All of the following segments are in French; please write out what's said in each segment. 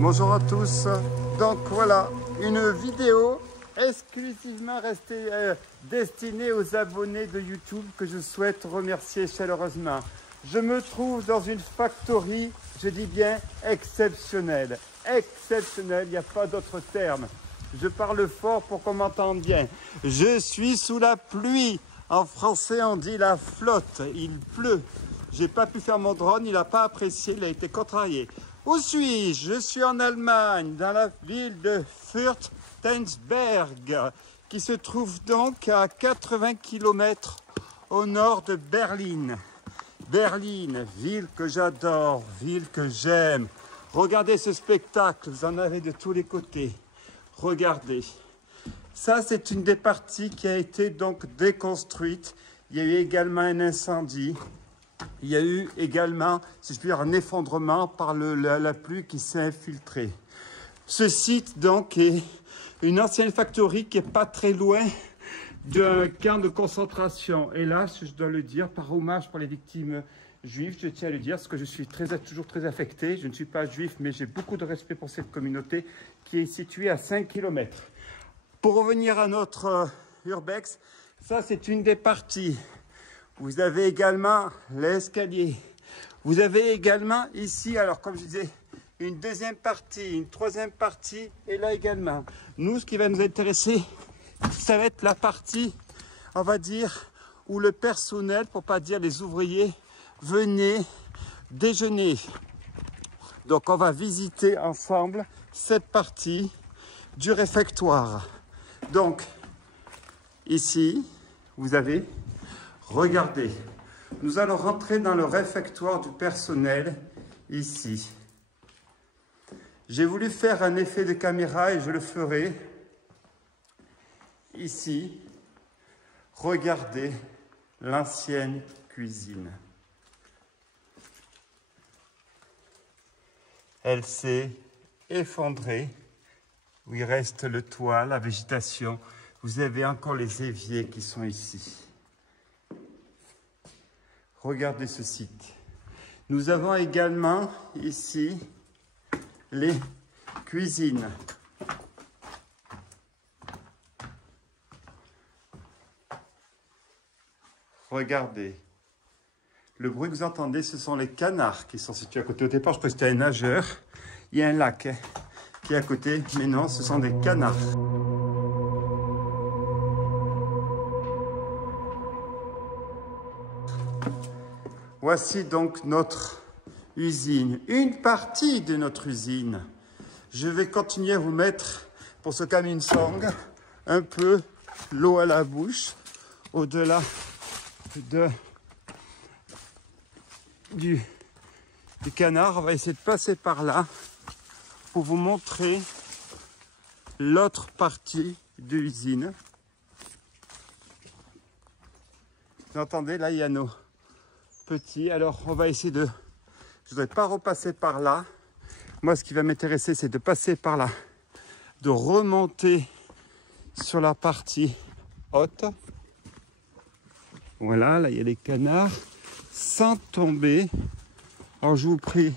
Bonjour à tous, donc voilà une vidéo exclusivement destinée aux abonnés de YouTube que je souhaite remercier chaleureusement. Je me trouve dans une factory, je dis bien exceptionnelle, il n'y a pas d'autre terme. Je parle fort pour qu'on m'entende bien. Je suis sous la pluie, en français on dit la flotte, il pleut. J'ai pas pu faire mon drone, il n'a pas apprécié, il a été contrarié. Où suis-je? Je suis en Allemagne, dans la ville de Fürstensberg, qui se trouve donc à 80 km au nord de Berlin. Berlin, ville que j'adore, ville que j'aime. Regardez ce spectacle, vous en avez de tous les côtés. Regardez. Ça, c'est une des parties qui a été donc déconstruite. Il y a eu également un incendie. Il y a eu également, si je puis dire, un effondrement par la pluie qui s'est infiltrée. Ce site, donc, est une ancienne factory qui n'est pas très loin d'un camp de concentration. Hélas, je dois le dire, par hommage pour les victimes juives, je tiens à le dire, parce que je suis toujours très affecté. Je ne suis pas juif, mais j'ai beaucoup de respect pour cette communauté qui est située à 5 km. Pour revenir à notre urbex, ça, c'est une des parties. Vous avez également l'escalier. Vous avez également ici, alors comme je disais, une deuxième partie, une troisième partie, et là également. Nous, ce qui va nous intéresser, ça va être la partie, on va dire, où le personnel, pour pas dire les ouvriers, venaient déjeuner. Donc on va visiter ensemble cette partie du réfectoire. Donc, ici, vous avez... Regardez, nous allons rentrer dans le réfectoire du personnel, ici. J'ai voulu faire un effet de caméra et je le ferai. Ici, regardez l'ancienne cuisine. Elle s'est effondrée, où il reste le toit, la végétation. Vous avez encore les éviers qui sont ici. Regardez ce site. Nous avons également ici les cuisines. Regardez. Le bruit que vous entendez, ce sont les canards qui sont situés à côté. Au départ, je croyais que c'était un nageur. Il y a un lac qui est à côté, mais non, ce sont des canards. Voici donc notre usine, une partie de notre usine. Je vais continuer à vous mettre, pour ce Coming Song, un peu l'eau à la bouche, au-delà du canard. On va essayer de passer par là pour vous montrer l'autre partie de l'usine. Vous entendez, là, il y a nos petits. Alors, on va essayer de... Je ne voudrais pas repasser par là. Moi, ce qui va m'intéresser, c'est de passer par là, de remonter sur la partie haute. Voilà, là, il y a les canards, sans tomber. Alors, je vous prie,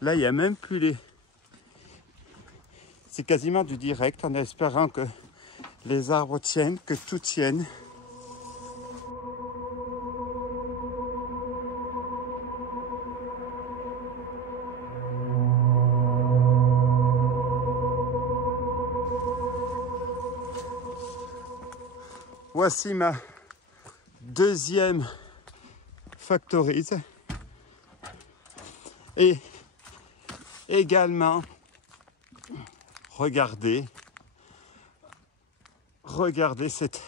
là, il n'y a même plus les... C'est quasiment du direct, en espérant que les arbres tiennent, que tout tienne. Voici ma deuxième factory. Et également, regardez cette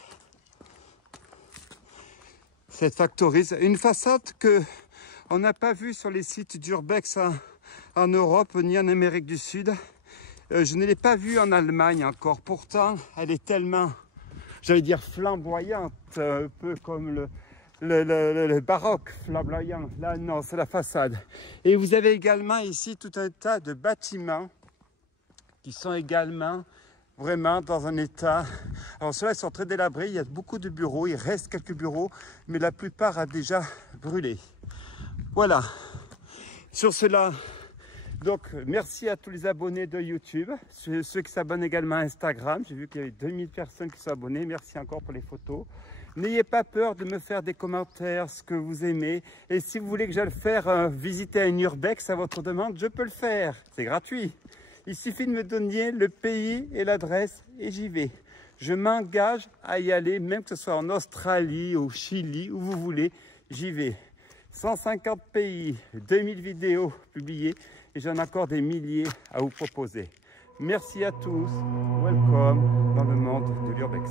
factory. Une façade que on n'a pas vue sur les sites d'urbex en Europe ni en Amérique du Sud. Je ne l'ai pas vue en Allemagne encore. Pourtant, elle est tellement... j'allais dire flamboyante, un peu comme le baroque flamboyant. Là, non, c'est la façade. Et vous avez également ici tout un tas de bâtiments qui sont également vraiment dans un état... Alors ceux-là, ils sont très délabrés, il y a beaucoup de bureaux, il reste quelques bureaux, mais la plupart a déjà brûlé. Voilà. Sur cela, Donc, merci à tous les abonnés de YouTube, ceux qui s'abonnent également à Instagram. J'ai vu qu'il y avait 2000 personnes qui sont abonnées. Merci encore pour les photos. N'ayez pas peur de me faire des commentaires, ce que vous aimez. Et si vous voulez que j'aille faire visiter un urbex à votre demande, je peux le faire. C'est gratuit. Il suffit de me donner le pays et l'adresse et j'y vais. Je m'engage à y aller, même que ce soit en Australie, au Chili, où vous voulez, j'y vais. 150 pays, 2000 vidéos publiées et j'en ai encore des milliers à vous proposer. Merci à tous. Welcome dans le monde de l'urbex.